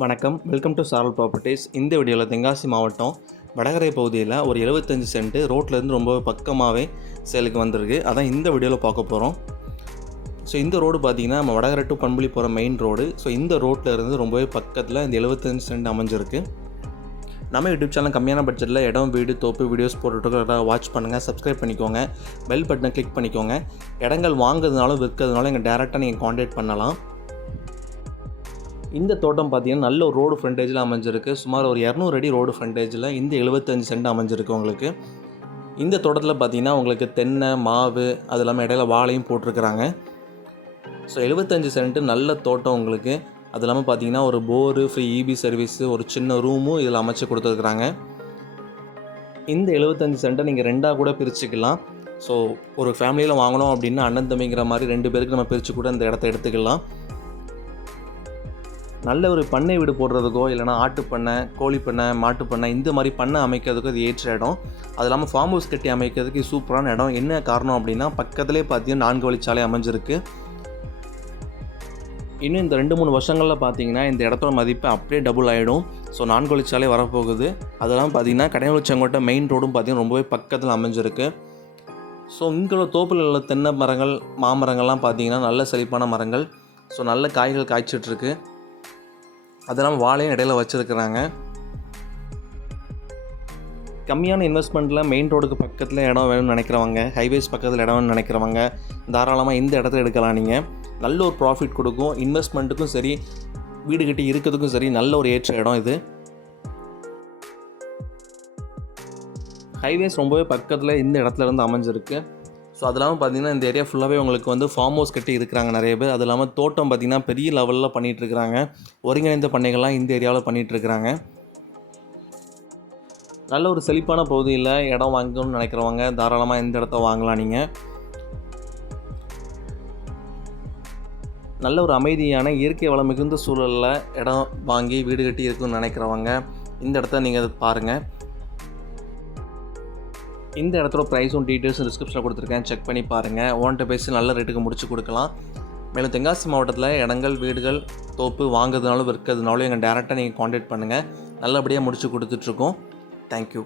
வணக்கம். Welcome to சாரல் properties இந்த வீடியோவில் தென்காசி மாவட்டம் வடகரை பகுதியில் ஒரு 75 சென்ட் ரோட்லேருந்து ரொம்ப பக்கமாகவே சேலுக்கு வந்திருக்கு. அதான் இந்த வீடியோவில் பார்க்க போகிறோம் ஸோ இந்த ரோடு பார்த்திங்கன்னா நம்ம வடகரை டு பண்புலி போகிற மெயின் ரோடு ஸோ இந்த ரோட்டில் இருந்து ரொம்பவே பக்கத்தில் இந்த 75 சென்ட் அமைஞ்சிருக்கு. நம்ம யூடியூப் சேனல் கம்மியான பட்ஜெட்டில் இடம் வீடு தோப்பு வீடியோஸ் போட்டுட்டு வாட்ச் பண்ணுங்கள் சப்ஸ்கிரைப் பண்ணிக்கோங்க. பெல் பட்டனை கிளிக் பண்ணிக்கோங்க. இடங்கள் வாங்குறதுனாலும் விற்கிறதுனாலும் எங்கள் டேரெக்டாக நீங்கள் காண்டாக்ட் பண்ணலாம். இந்த தோட்டம் பார்த்தீங்கன்னா நல்ல ஒரு ரோடு ஃப்ரண்டேஜில் அமைஞ்சிருக்கு. சுமார் ஒரு இரநூறு அடி ரோடு ஃப்ரண்டேஜில் இந்த 75 சென்ட் அமைஞ்சிருக்கு உங்களுக்கு. இந்த தோட்டத்தில் பார்த்தீங்கன்னா உங்களுக்கு தென்னை மாவு அது இல்லாமல் இடையில வாழையும் போட்டிருக்கிறாங்க. ஸோ எழுபத்தஞ்சு சென்ட்டு நல்ல தோட்டம் உங்களுக்கு. அது இல்லாமல் பார்த்தீங்கன்னா ஒரு போரு ஃப்ரீ இபி சர்வீஸு ஒரு சின்ன ரூமும் இதில் அமைச்சு கொடுத்துருக்குறாங்க. இந்த 75 சென்ட்டை நீங்கள் ரெண்டாக கூட பிரிச்சுக்கலாம். ஸோ ஒரு ஃபேமிலியில் வாங்கணும் அப்படின்னா அண்ணன் தம்பிங்கிற மாதிரி ரெண்டு பேருக்கு நம்ம பிரித்து கூட இந்த இடத்த எடுத்துக்கலாம். நல்ல ஒரு பண்ணை வீடு போடுறதுக்கோ இல்லைனா ஆட்டு பண்ணை கோழி பண்ணை மாட்டு பண்ணை இந்த மாதிரி பண்ணை அமைக்கிறதுக்கோ இது ஏற்ற இடம். அது இல்லாமல் ஃபார்ம் ஹவுஸ் கட்டி அமைக்கிறதுக்கு சூப்பரான இடம். என்ன காரணம் அப்படின்னா பக்கத்துலேயே பார்த்தீங்கன்னா நான்கு வழிச்சாலை அமைஞ்சிருக்கு. இன்னும் இந்த ரெண்டு மூணு வருஷங்களில் பார்த்தீங்கன்னா இந்த இடத்தோட மதிப்பு அப்படியே டபுள் ஆகிடும் ஸோ நான்கு வழிச்சாலை வரப்போகுது. அதெல்லாம் பார்த்தீங்கன்னா கடையல் செங்கோட்டை மெயின் ரோடும் பார்த்தீங்கன்னா ரொம்பவே பக்கத்தில் அமைஞ்சிருக்கு. ஸோ இங்குள்ள தோப்பில் உள்ள தென்னை மரங்கள் மாமரங்கள்லாம் பார்த்தீங்கன்னா நல்ல செழிப்பான மரங்கள். ஸோ நல்ல காய்கள் காய்ச்சிட்ருக்கு அது இல்லாமல் வாழையும் இடையில வச்சுருக்குறாங்க. கம்மியான இன்வெஸ்ட்மெண்ட்டில் மெயின் ரோடுக்கு பக்கத்தில் இடம் வேணும்னு நினைக்கிறவங்க ஹைவேஸ் பக்கத்தில் இடம் வேணும்னு நினைக்கிறவங்க தாராளமாக இந்த இடத்துல எடுக்கலாம் நீங்கள் நல்ல ஒரு ப்ராஃபிட் கொடுக்கும். இன்வெஸ்ட்மெண்ட்டுக்கும் சரி வீடு கட்டி இருக்கிறதுக்கும் சரி நல்ல ஒரு ஏற்ற இடம் இது. ஹைவேஸ் ரொம்பவே பக்கத்தில் இந்த இடத்துல இருந்து அமைஞ்சிருக்கு. ஸோ அது இல்லாமல் பார்த்தீங்கன்னா இந்த ஏரியா ஃபுல்லாகவே உங்களுக்கு வந்து ஃபார்ம் ஹவுஸ் கட்டி இருக்கிறாங்க நிறைய பேர். அது இல்லாமல் தோட்டம் பார்த்திங்கன்னா பெரிய லெவலில் பண்ணிகிட்டு இருக்கிறாங்க. ஒருங்கிணைந்த பண்ணைகள்லாம் இந்த ஏரியாவில் பண்ணிகிட்டு இருக்கிறாங்க. நல்ல ஒரு செழிப்பான பகுதியில் இடம் வாங்கணும்னு நினைக்கிறவங்க தாராளமாக இந்த இடத்த வாங்கலாம் நீங்கள் நல்ல ஒரு அமைதியான இயற்கை வளம் மிகுந்த சூழலில் இடம் வாங்கி வீடு கட்டி இருக்குன்னு நினைக்கிறவங்க இந்த இடத்த நீங்கள் பாருங்கள் இந்த இடத்தோட ப்ரைஸும் டீட்டெயில்ஸும் டிஸ்கிரிப்ஷனில் கொடுத்துருக்கேன். செக் பண்ணி பாருங்கள் ஓன்ட்ட பேசி நல்ல ரேட்டுக்கு முடிச்சு கொடுக்கலாம். மேலும் தென்காசி மாவட்டத்தில் இடங்கள் வீடுகள் தோப்பு வாங்குறதுனாலும் விற்கிறதுனாலும் எங்கள் டேரெக்டாக நீங்கள் காண்டாக்ட் பண்ணுங்கள் நல்லபடியாக முடிச்சு கொடுத்துட்ருக்கோம் தேங்க்யூ